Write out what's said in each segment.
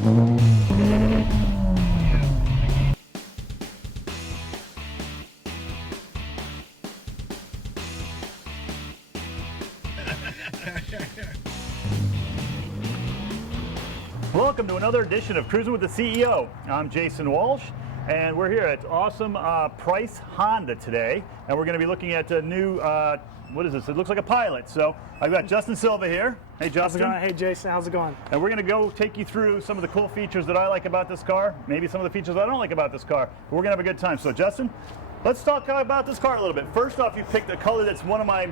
Welcome to another edition of Cruising with the CEO. I'm Jason Walsh, and we're here at awesome Price Honda today, and we're going to be looking at a new, what is this? It looks like a Pilot. So I've got Justin Silva here. Hey, Justin. How's it going? Hey, Jason. How's it going? And we're going to go take you through some of the cool features that I like about this car, maybe some of the features I don't like about this car, but we're going to have a good time. So, Justin, let's talk about this car a little bit. First off, you picked a color that's one of my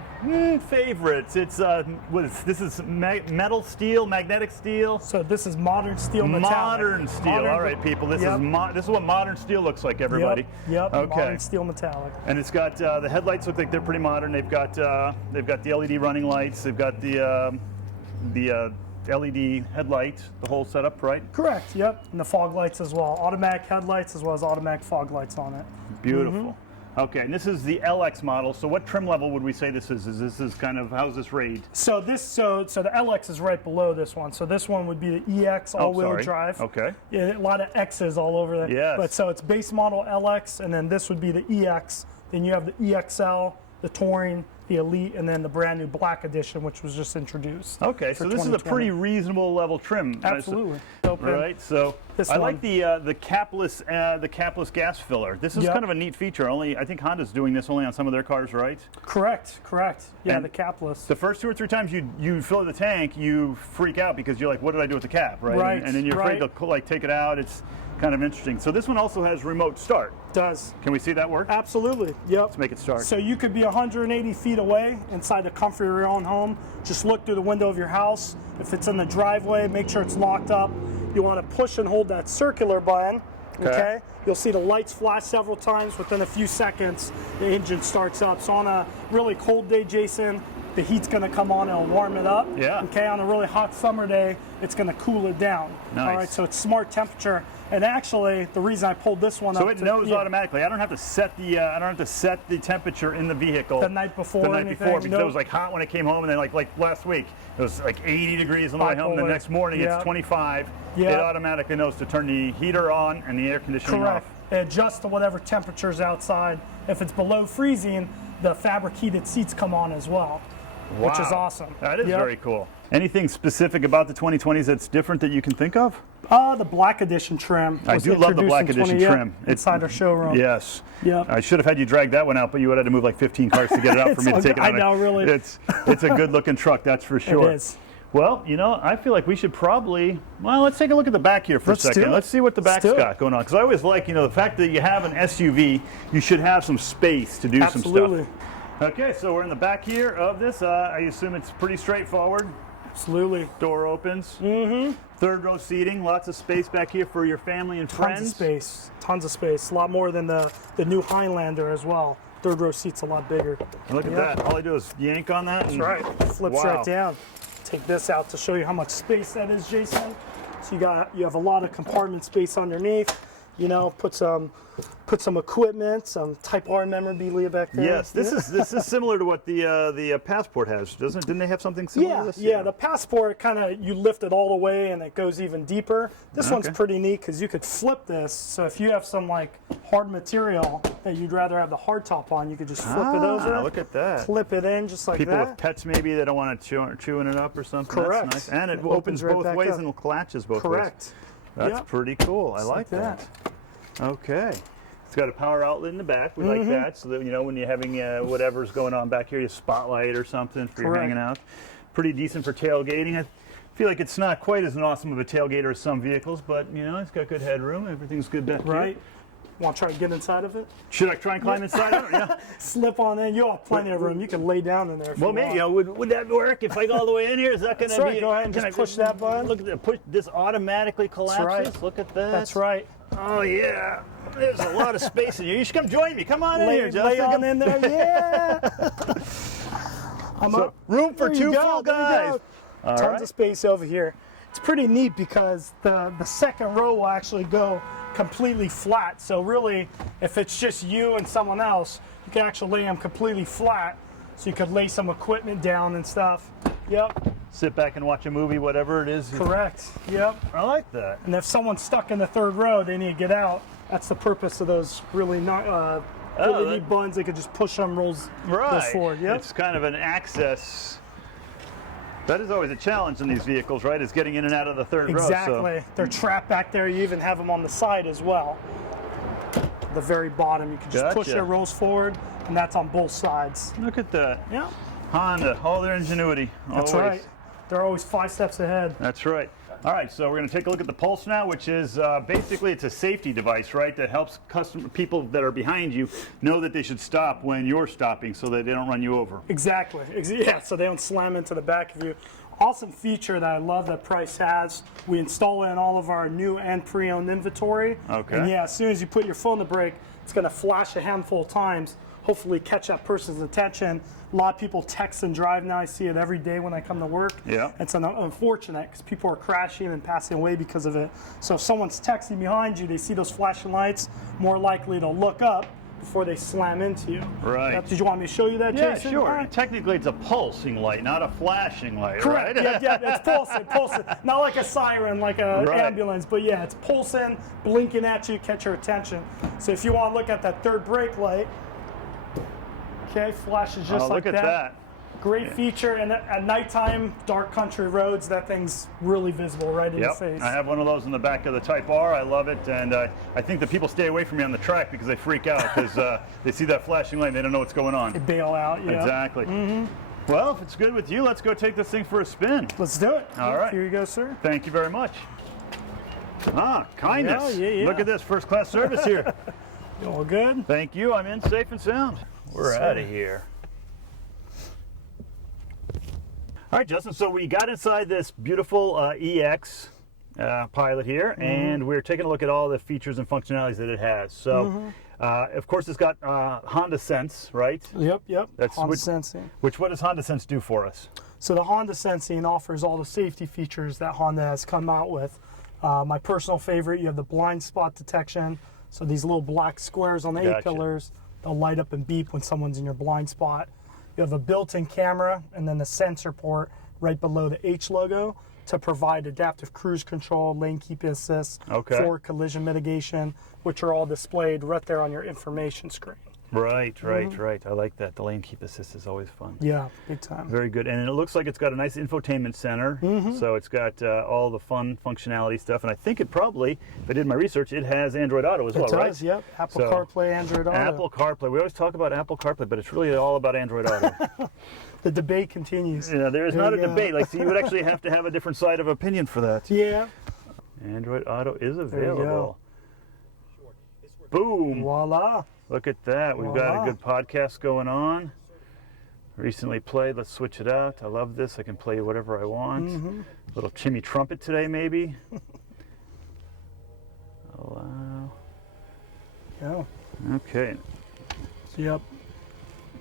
favorites. It's this is metal steel, magnetic steel. So this is modern steel metallic. Modern steel. All right, people. This is what modern steel looks like, everybody. Yep. Okay. Modern steel metallic. And it's got the headlights look like they're pretty modern. They've got the LED running lights. They've got the LED headlight, the whole setup, right? Correct. Yep. And the fog lights as well. Automatic headlights as well as automatic fog lights on it. Beautiful. Okay, and this is the LX model. So what trim level would we say this is? This is kind of, how's this rated? So the LX is right below this one. So this one would be the EX all-wheel drive. Okay. Yeah, a lot of X's all over there. Yes. But so it's base model LX, and then this would be the EX. Then you have the EXL, the Touring, the Elite, and then the brand new Black Edition, which was just introduced. Okay, so this is a pretty reasonable level trim. Absolutely. Right. So I like the capless gas filler. This is kind of a neat feature. I think Honda's doing this only on some of their cars, right? Correct. Yeah, and the capless. The first 2 or 3 times you fill the tank, you freak out because you're like, what did I do with the cap, right? Right. And then you're afraid to like take it out. It's kind of interesting. So this one also has remote start. Does. Can we see that work? Absolutely. Yep. Let's make it start. So you could be 180 feet away inside the comfort of your own home. Just look through the window of your house. If it's in the driveway, make sure it's locked up. You want to push and hold that circular button. Okay. You'll see the lights flash several times. Within a few seconds, the engine starts up. So on a really cold day, Jason, the heat's going to come on and it'll warm it up. Yeah. Okay. On a really hot summer day, it's going to cool it down. Nice. All right. So it's smart temperature. And actually, the reason I pulled this one up, so it knows automatically. I don't have to set the temperature in the vehicle the night before. Because it was like hot when it came home, and then like last week it was like 80 degrees on the way home. The next morning it's 25. It automatically knows to turn the heater on and the air conditioning off. It adjusts to whatever temperatures outside. If it's below freezing, the fabric heated seats come on as well, which is awesome. That is very cool. Anything specific about the 2020s that's different that you can think of? The Black Edition trim. I do love the Black Edition trim. Inside our showroom. Yes. Yeah. I should have had you drag that one out, but you would have had to move like 15 cars to get it out for me to take it out. I know, really. It's a good looking truck, that's for sure. It is. Well, I feel like we should probably, let's take a look at the back here for a second. Let's see what the back's got going on. Because I always like, the fact that you have an SUV, you should have some space to do some stuff. Absolutely. Okay, so we're in the back here of this. I assume it's pretty straightforward. Absolutely. Door opens. Mm-hmm. Third row seating. Lots of space back here for your family and friends. Tons of space. Tons of space. A lot more than the new Highlander as well. Third row seat's a lot bigger. And look at that. All I do is yank on that. That's right. Flips right down. Take this out to show you how much space that is, Jason. So you have a lot of compartment space underneath. Put some equipment, some Type R memorabilia back there. Yes, this is similar to what the Passport has, doesn't it? Didn't they have something similar to this? Yeah, the Passport you lift it all the way and it goes even deeper. This one's pretty neat because you could flip this. So if you have some like hard material that you'd rather have the hard top on, you could just flip it over. Look at that. Flip it in just like that. People with pets maybe they don't want to chewing it up or something. Correct. That's nice. And it opens both ways and latches both ways. Correct. That's pretty cool. I like that. Okay. It's got a power outlet in the back. We like that, so that when you're having whatever's going on back here, you spotlight or something for your hanging out. Pretty decent for tailgating. I feel like it's not quite as awesome of a tailgater as some vehicles, but it's got good headroom. Everything's good back here. Right. Want to try to get inside of it? Should I try and climb inside of it? Yeah. Slip on in. You'll have plenty of room. You can lay down in there. Well, maybe. Would that work if I go all the way in here? Is that going to be? Right. Go ahead and just push that button. Look at that. Push. This automatically collapses. That's right. Look at that. That's right. Oh yeah. There's a lot of space in here. You should come join me. Come on in here, Justin. Lay on in there. Yeah. Room for 2 full guys. Tons of space over here. It's pretty neat because the second row will actually go completely flat. So really, if it's just you and someone else, you can actually lay them completely flat. So you could lay some equipment down and stuff. Yep. sit back and watch a movie, whatever it is. Correct. Yep. I like that. And if someone's stuck in the third row, they need to get out. That's the purpose of those really neat buttons. They could just push them, rolls forward. Yep. It's kind of an access. That is always a challenge in these vehicles, right? Is getting in and out of the third row. Exactly. They're trapped back there. You even have them on the side as well. The very bottom, you can just push it, rolls forward, and that's on both sides. Look at that. Yeah. Honda, all their ingenuity. That's right. They're always 5 steps ahead. That's right. All right, so we're going to take a look at the Pulse now, which is basically it's a safety device, right? That helps people that are behind you know that they should stop when you're stopping, so that they don't run you over. Exactly. Yeah. So they don't slam into the back of you. Awesome feature that I love that Price has. We install it in all of our new and pre-owned inventory. Okay. And yeah, as soon as you put your foot on the brake, it's going to flash a handful of times. Hopefully catch that person's attention. A lot of people text and drive now. I see it every day when I come to work. Yeah. It's unfortunate because people are crashing and passing away because of it. So if someone's texting behind you, they see those flashing lights, more likely to look up before they slam into you. Right. Did you want me to show you that, Yeah, Jason? sure. Right. Technically, it's a pulsing light, not a flashing light, Correct. right? Yeah, it's pulsing. Not like a siren, like an ambulance, but yeah, it's pulsing, blinking at you, catch your attention. So if you want to look at that third brake light, okay, flashes just like that. Look at that. Great feature, and at nighttime, dark country roads, that thing's really visible right in your face. I have one of those in the back of the Type R. I love it, and I think that people stay away from me on the track because they freak out because they see that flashing light and they don't know what's going on. They bail out, yeah. Exactly. Well, if it's good with you, let's go take this thing for a spin. Let's do it. All right. Here you go, sir. Thank you very much. Kindness. Yeah. Look at this first-class service here. All good? Thank you. I'm in safe and sound. We're out of here. All right, Justin, so we got inside this beautiful EX Pilot here, and we're taking a look at all the features and functionalities that it has. So, of course, it's got Honda Sense, right? Yep. That's Honda Sensing. What does Honda Sense do for us? So the Honda Sensing offers all the safety features that Honda has come out with. My personal favorite, you have the blind spot detection. So these little black squares on the A-pillars, they'll light up and beep when someone's in your blind spot. You have a built-in camera and then the sensor port right below the H logo to provide adaptive cruise control, lane keep assist, forward collision mitigation, which are all displayed right there on your information screen. Right. I like that. The lane keep assist is always fun. Yeah, big time. Very good. And it looks like it's got a nice infotainment center. So it's got all the fun functionality stuff. And I think it probably, if I did my research, it has Android Auto as well, right? It does, yep. Apple CarPlay, Android Auto. Apple CarPlay. We always talk about Apple CarPlay, but it's really all about Android Auto. The debate continues. Yeah, there is not a debate. Like, so you would actually have to have a different side of opinion for that. Yeah. Android Auto is available. Boom. Voila. Look at that. We've got a good podcast going on. Recently played. Let's switch it out. I love this. I can play whatever I want. Little chimmy trumpet today, maybe. Allow. Yeah. Okay. Yep.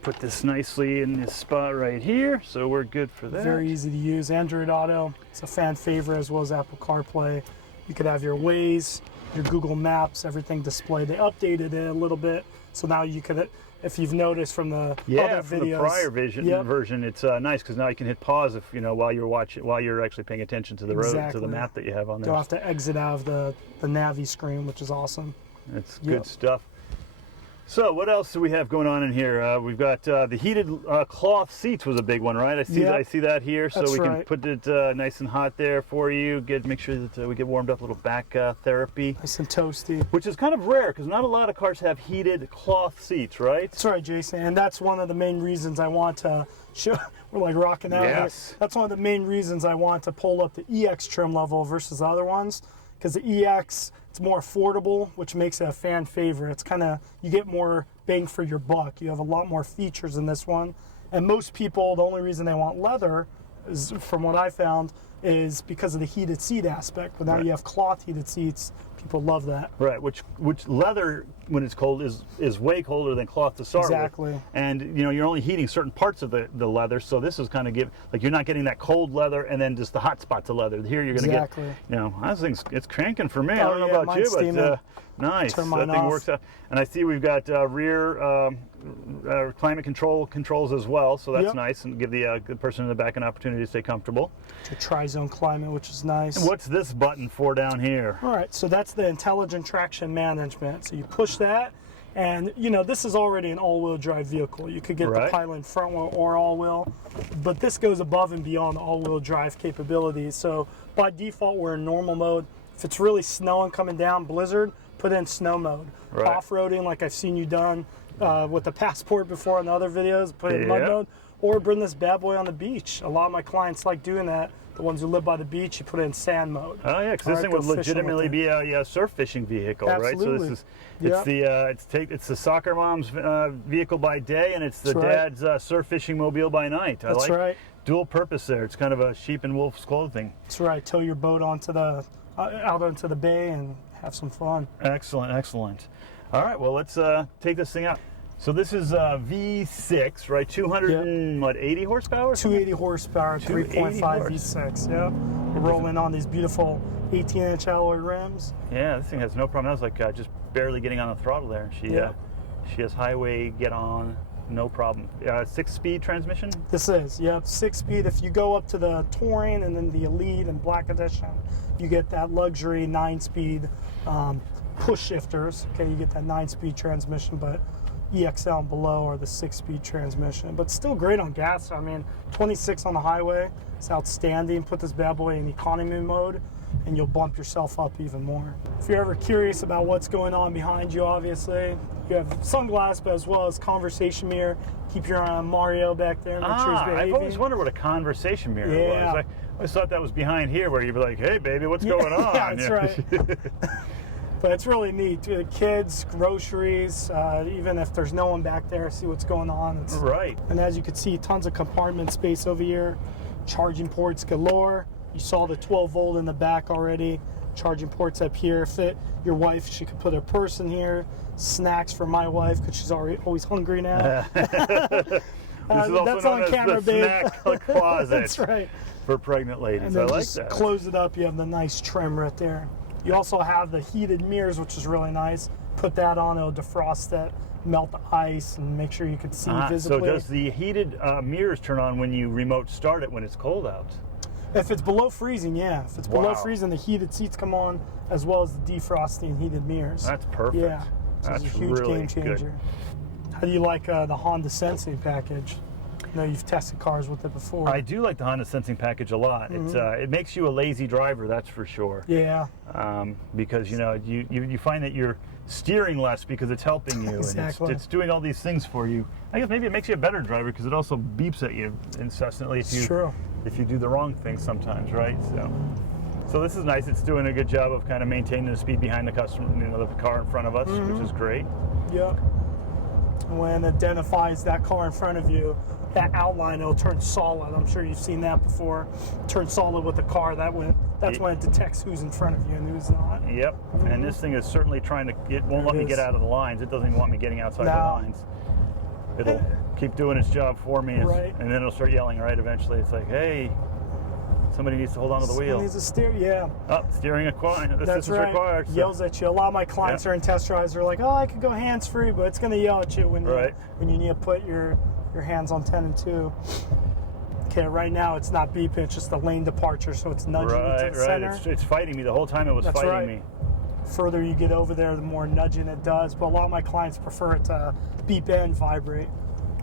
Put this nicely in this spot right here, so we're good for that. Very easy to use. Android Auto, it's a fan favorite, as well as Apple CarPlay. You could have your Waze, your Google Maps, everything displayed. They updated it a little bit, so now you could, if you've noticed from the other videos. From the prior version, it's nice because now you can hit pause if while you're actually paying attention to the road, to the map that you have on there. Don't have to exit out of the Navi screen, which is awesome. It's good stuff. So what else do we have going on in here? We've got the heated cloth seats was a big one, right? I see that here, so we can put it nice and hot there for you. Make sure that we get warmed up. A little back therapy. Nice and toasty. Which is kind of rare because not a lot of cars have heated cloth seats, right? That's right, Jason, and that's one of the main reasons I want to show. We're like rocking out here. That's one of the main reasons I want to pull up the EX trim level versus the other ones, because the EX, it's more affordable, which makes it a fan favorite. It's kind of, you get more bang for your buck. You have a lot more features in this one. And most people, the only reason they want leather is, from what I found, is because of the heated seat aspect. But now Right. you have cloth heated seats. People love that. Right, which leather when it's cold is way colder than cloth to start Exactly. with. And you know, you're only heating certain parts of the leather, so this is kind of like you're not getting that cold leather and then just the hot spots of leather. Here you're going to Exactly. get, you know, I think it's cranking for me. I Oh, don't know yeah, about mine's you, but steaming. nice. Turn That mine thing off. works out. And I see we've got rear climate controls as well, so that's Yep. nice, and give the person in the back an opportunity to stay comfortable. To tri-zone climate, which is nice. And what's this button for down here? All right, so that's the intelligent traction management. So you push that, and you know this is already an all-wheel drive vehicle. You could get Right. the Pilot front wheel or all-wheel, but this goes above and beyond the all-wheel drive capabilities. So by default, we're in normal mode. If it's really snowing coming down, blizzard, put in snow mode. Right. Off-roading, like I've seen you done with the Passport before in other videos, put it in mud Yep. mode, or bring this bad boy on the beach. A lot of my clients like doing that. The ones who live by the beach, you put it in sand mode. Oh yeah, because this Or thing go would fishing with legitimately it. be a surf fishing vehicle, right? So Absolutely. this is Yep. it's the soccer mom's vehicle by day, and it's the That's right. dad's surf fishing mobile by night. I That's like right. dual purpose there. It's kind of a sheep and wolf's clothing. That's right. Tow your boat onto the out onto the bay and have some fun. Excellent, excellent. All right, well let's take this thing out. So this is V6, right? 280 horsepower? 280 horsepower, 280 3.5 horse. V6. Yep. We're rolling on these beautiful 18-inch alloy rims. Yeah, this thing has no problem. That was like just barely getting on the throttle there. She Yeah. she has highway get on, no problem. 6-speed transmission. This is, yep, 6-speed. If you go up to the Touring and then the Elite and Black Edition, you get that luxury 9-speed push shifters. Okay, you get that 9-speed transmission, but EXL and below are the 6-speed transmission. But still great on gas. I mean, 26 on the highway. It's outstanding. Put this bad boy in economy mode, and you'll bump yourself up even more. If you're ever curious about what's going on behind you, obviously, you have sunglasses, but as well as conversation mirror. Keep your eye on Mario back there. Make sure he's I've behaving. always wondered what a conversation mirror Yeah. was. I always thought that was behind here, where you'd be like, "Hey, baby, what's going on?" Yeah, that's right. But it's really neat. Kids, groceries, even if there's no one back there, see what's going on. Right. And as you can see, tons of compartment space over here. Charging ports galore. You saw the 12 volt in the back already. Charging ports up here. Fit your wife, she could put her purse in here. Snacks for my wife because she's always hungry now. This is also that's known on as camera, the babe. snack closet. That's right. For pregnant ladies. And then I like just that. close it up. You have the nice trim right there. You also have the heated mirrors, which is really nice. Put that on, it'll defrost it, melt the ice, and make sure you can see So visibly. does the heated mirrors turn on when you remote start it when it's cold out? If it's below freezing, yeah. If it's below Wow. freezing, the heated seats come on, as well as the defrosting heated mirrors. That's perfect. Yeah, so That's it's a huge really game changer. good. How do you like the Honda Sensing package? I know you've tested cars with it before. I do like the Honda Sensing package a lot. It's it makes you a lazy driver, that's for sure. Yeah, Because you know you find that you're steering less because it's helping you, Exactly. and it's doing all these things for you. I guess maybe it makes you a better driver because it also beeps at you incessantly it's true. if you do the wrong thing sometimes, right? So this is nice. It's doing a good job of kind of maintaining the speed behind the customer, the car in front of us, which is great. Yeah. When it identifies that car in front of you, that outline will turn solid. I'm sure you've seen that before. Turn solid with the car. That's when it detects who's in front of you and who's not. Yep. And this thing is certainly trying to. It won't let me is. get out of the lines. It doesn't even want me getting outside the No. lines. It'll keep doing its job for me, Right. and then it'll start yelling. Right. Eventually, it's like, hey, somebody needs to hold on to the Someone wheel. needs to steer. Yeah. Oh, steering acquired. That's Assistance right. required. So- Yells at you. A lot of my clients Yeah. are in test drives. They're like, "Oh, I could go hands-free," but it's going to yell at you when Right. when you need to put your hands on 10 and 2. Okay, right now it's not beeping. It's just a lane departure, so it's nudging you to Right. the Right. center. It's fighting me the whole time. It was That's fighting right. me. Further you get over there, the more nudging it does. But a lot of my clients prefer it to beep and vibrate,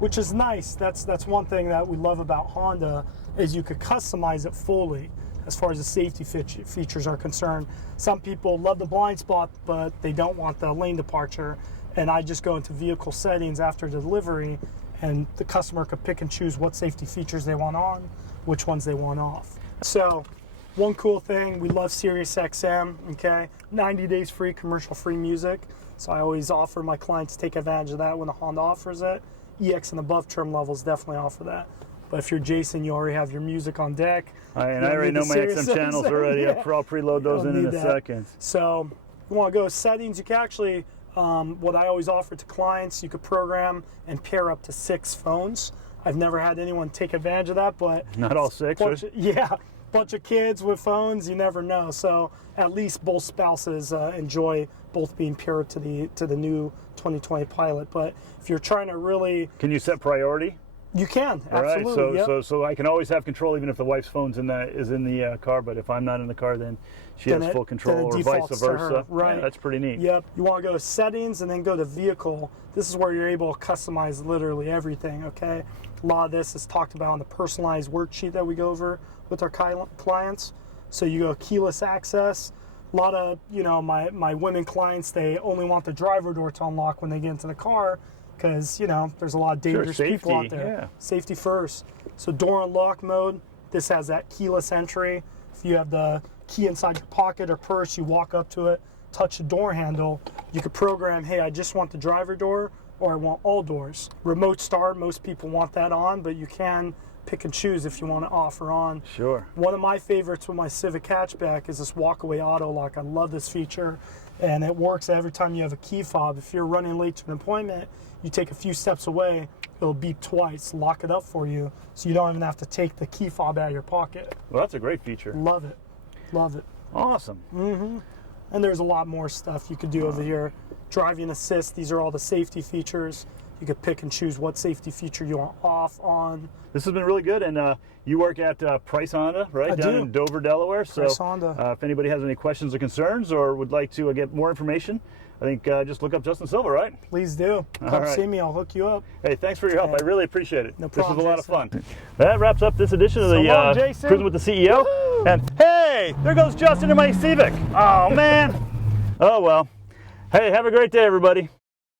which is nice. That's one thing that we love about Honda is you could customize it fully as far as the safety features are concerned. Some people love the blind spot, but they don't want the lane departure. And I just go into vehicle settings after delivery, and the customer could pick and choose what safety features they want on, which ones they want off. So one cool thing, we love Sirius XM, okay? 90 days free, commercial-free music. So I always offer my clients to take advantage of that when the Honda offers it. EX and above trim levels definitely offer that. But if you're Jason, you already have your music on deck. I already know my XM channels already. Yeah. I'll preload those in a second. So you want to go settings. You can actually, what I always offer to clients, you could program and pair up to 6 phones. I've never had anyone take advantage of that, but not all 6. Bunch of kids with phones, you never know. So at least both spouses enjoy both being paired to the new 2020 Pilot. But if you're trying to really, can you set priority? You can, absolutely. All right, yep. so I can always have control even if the wife's phone's in the car, but if I'm not in the car, then she has full control, or vice versa. Right. Yeah, that's pretty neat. Yep. You want to go to settings and then go to vehicle. This is where you're able to customize literally everything, okay? A lot of this is talked about on the personalized worksheet that we go over with our clients. So you go keyless access. A lot of, my women clients, they only want the driver door to unlock when they get into the car, because there's a lot of dangerous people out there. Yeah. Safety first. So door unlock mode, this has that keyless entry. If you have the key inside your pocket or purse, you walk up to it, touch the door handle, you could program, hey, I just want the driver door, or I want all doors. Remote start, most people want that on, but you can pick and choose if you want to offer on. Sure. One of my favorites with my Civic hatchback is this walkaway auto lock. I love this feature, and it works every time you have a key fob. If you're running late to an appointment, you take a few steps away, it'll beep twice, lock it up for you, so you don't even have to take the key fob out of your pocket. Well, that's a great feature. Love it. Love it. Awesome. Mm-hmm. And there's a lot more stuff you could do over here. Driving assist, these are all the safety features. You could pick and choose what safety feature you want off, on. This has been really good, and you work at Price Honda, right? I down do. in Dover, Delaware. Price so Honda. If anybody has any questions or concerns or would like to get more information, I think just look up Justin Silva, right? Please do. Come see me, I'll hook you up. Hey, thanks for your help. I really appreciate it. No problem, This was a lot of Jason. fun. That wraps up this edition of So the long, Jason. Cruising with the CEO. Woo-hoo! And hey, there goes Justin in my Civic. Oh, man. Oh, well. Hey, have a great day, everybody.